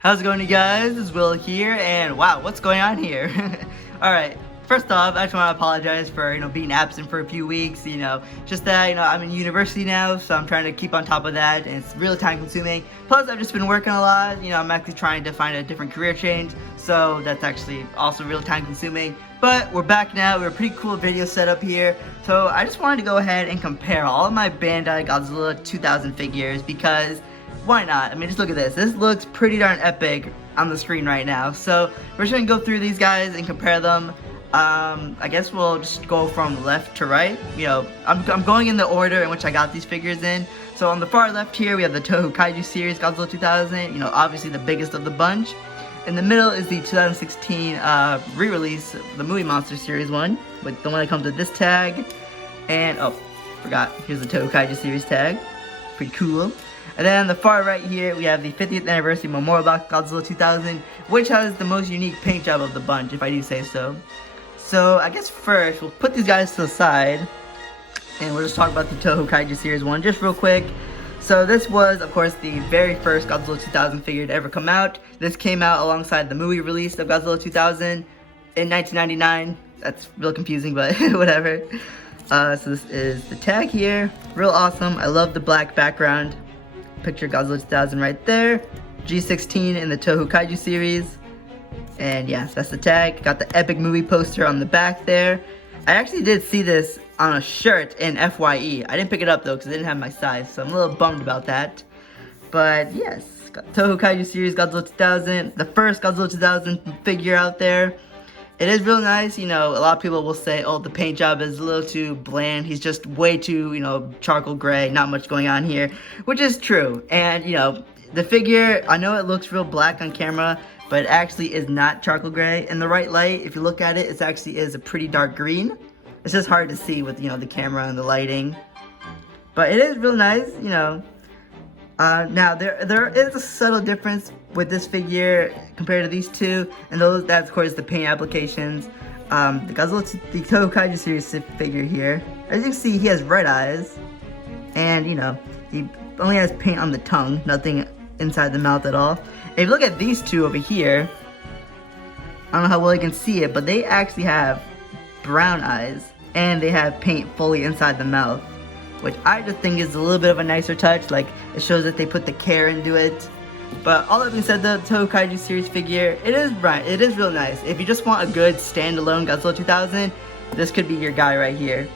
How's it going, you guys? It's Will here, and wow, what's going on here? Alright, first off, I just want to apologize for, being absent for a few weeks, just that, I'm in university now, so I'm trying to keep on top of that, and it's really time consuming. Plus, I've just been working a lot, I'm actually trying to find a different career change, so that's actually also really time consuming. But we're back now. We have a pretty cool video setup here, so I just wanted to go ahead and compare all of my Bandai Godzilla 2000 figures, because why not? I mean, just look at this. This looks pretty darn epic on the screen right now. So we're just gonna go through these guys and compare them. I guess we'll just go from left to right. I'm going in the order in which I got these figures in. So on the far left here, we have the Toho Kaiju series Godzilla 2000. Obviously the biggest of the bunch. In the middle is the 2016 re-release, the Movie Monster Series one, with the one that comes with this tag. And oh, forgot. Here's the Toho Kaiju series tag. Pretty cool. And then on the far right here, we have the 50th anniversary Memorial Box Godzilla 2000, which has the most unique paint job of the bunch, if I do say so. So I guess first, we'll put these guys to the side, and we'll just talk about the Toho Kaiju Series 1 just real quick. So this was, of course, the very first Godzilla 2000 figure to ever come out. This came out alongside the movie release of Godzilla 2000 in 1999. That's real confusing, but whatever. So this is the tag here. Real awesome. I love the black background. Picture Godzilla 2000 right there. G16 in the Toho Kaiju series. And yes, that's the tag. Got the epic movie poster on the back there. I actually did see this on a shirt in FYE. I didn't pick it up though because I didn't have my size, so I'm a little bummed about that. But yes, got Toho Kaiju series Godzilla 2000, the first Godzilla 2000 figure out there. It is real nice, a lot of people will say, oh, the paint job is a little too bland. He's just way too, charcoal gray, not much going on here, which is true. And, the figure, I know it looks real black on camera, but it actually is not charcoal gray. In the right light, if you look at it, it actually is a pretty dark green. It's just hard to see with, the camera and the lighting. But it is real nice, Now, there is a subtle difference with this figure compared to these two, and that's of course the paint applications. The Toho Kaiju series figure here, as you can see, he has red eyes, and he only has paint on the tongue, nothing inside the mouth at all. And if you look at these two over here, I don't know how well you can see it, but they actually have brown eyes, and they have paint fully inside the mouth, which I just think is a little bit of a nicer touch. Like, it shows that they put the care into it. But all that being said, the Toho Kaiju series figure, it is real nice. If you just want a good standalone Godzilla 2000, this could be your guy right here.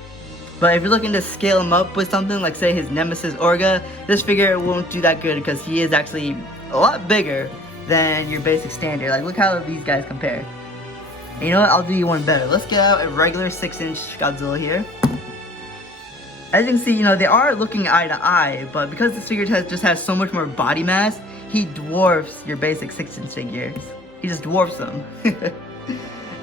But if you're looking to scale him up with something like, say, his nemesis Orga, this figure won't do that good because he is actually a lot bigger than your basic standard. Like, look how these guys compare. And you know what? I'll do you one better. Let's get out a regular 6-inch Godzilla here. As you can see, they are looking eye to eye, but because this figure just has so much more body mass, he dwarfs your basic 6-inch figures. He just dwarfs them.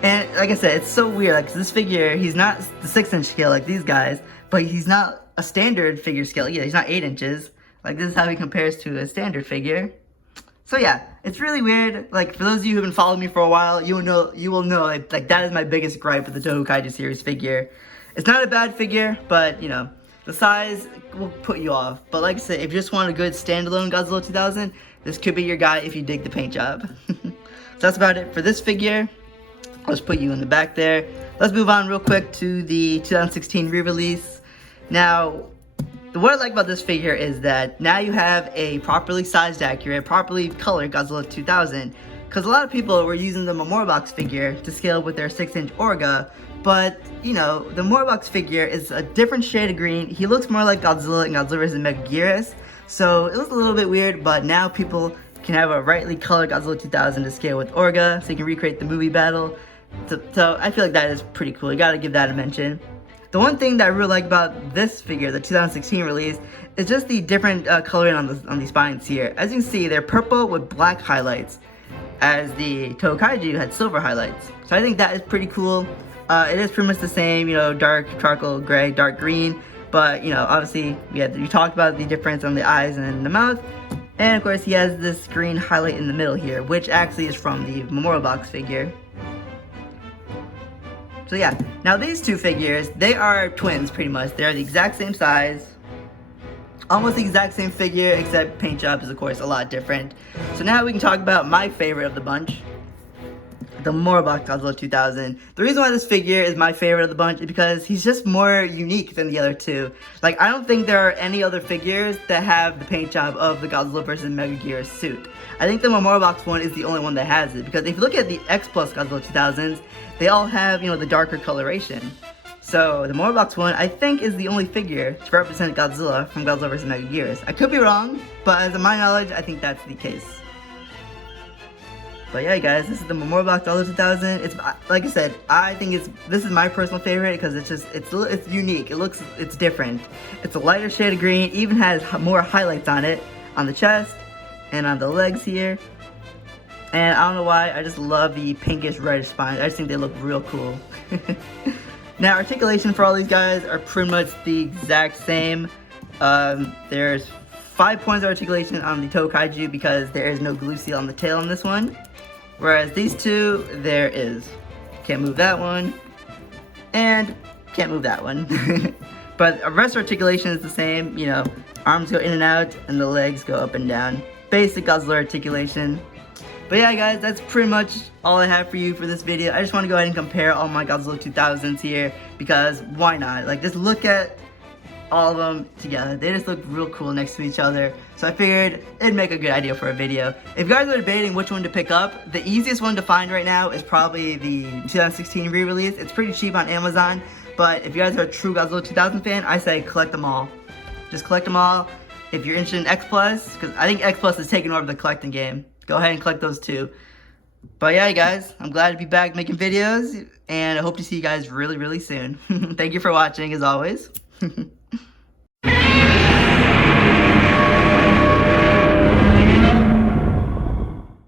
And like I said, it's so weird. Like, this figure, he's not the 6-inch scale like these guys, but he's not a standard figure scale either. He's not 8 inches. Like, this is how he compares to a standard figure. So yeah, it's really weird. Like, for those of you who've been following me for a while, you will know like that is my biggest gripe with the Toho Kaiju series figure. It's not a bad figure, but the size will put you off. But like I said, if you just want a good standalone Godzilla 2000, this could be your guy if you dig the paint job. So that's about it for this figure. Let's put you in the back there. Let's move on real quick to the 2016 re-release. Now, what I like about this figure is that now you have a properly sized, accurate, properly colored Godzilla 2000. Because a lot of people were using the Memorial Box figure to scale with their 6-inch Orga. But, the Memorial Box figure is a different shade of green. He looks more like Godzilla and Godzilla vs. Megaguirus. So it was a little bit weird, but now people can have a rightly colored Godzilla 2000 to scale with Orga, so you can recreate the movie battle. So I feel like that is pretty cool. You gotta give that a mention. The one thing that I really like about this figure, the 2016 release, is just the different coloring on the spines here. As you can see, they're purple with black highlights, as the Toho Kaiju had silver highlights. So I think that is pretty cool. It is pretty much the same, dark charcoal gray, dark green. But, obviously, you talked about the difference on the eyes and the mouth. And, of course, he has this green highlight in the middle here, which actually is from the Memorial Box figure. So, yeah. Now, these two figures, they are twins, pretty much. They're the exact same size. almost the exact same figure, except paint job is of course a lot different. So now we can talk about my favorite of the bunch, the Morlock Godzilla 2000. The reason why this figure is my favorite of the bunch is because he's just more unique than the other two. Like, I don't think there are any other figures that have the paint job of the Godzilla vs. Megagear suit. I think the Morlock one is the only one that has it, because if you look at the X Plus Godzilla 2000s, they all have, the darker coloration. So the Morlock one, I think, is the only figure to represent Godzilla from Godzilla vs. Megagears. I could be wrong, but as of my knowledge, I think that's the case. But yeah, guys, this is the Morlock Godzilla 2000. It's, like I said, I think this is my personal favorite because it's unique. It's different. It's a lighter shade of green. Even has more highlights on it, on the chest and on the legs here. And I don't know why, I just love the pinkish reddish spines. I just think they look real cool. Now, articulation for all these guys are pretty much the exact same. There's 5 points of articulation on the Toho Kaiju because there is no glue seal on the tail on this one. Whereas these two, there is. Can't move that one. And can't move that one. But the rest of articulation is the same. Arms go in and out and the legs go up and down. Basic Godzilla articulation. But yeah, guys, that's pretty much all I have for you for this video. I just want to go ahead and compare all my Godzilla 2000s here because why not? Like, just look at all of them together. They just look real cool next to each other. So I figured it'd make a good idea for a video. If you guys are debating which one to pick up, the easiest one to find right now is probably the 2016 re-release. It's pretty cheap on Amazon, but if you guys are a true Godzilla 2000 fan, I say collect them all. Just collect them all. If you're interested in X Plus, because I think X Plus is taking over the collecting game, go ahead and collect those too. But yeah, guys, I'm glad to be back making videos, and I hope to see you guys really, really soon. Thank you for watching, as always.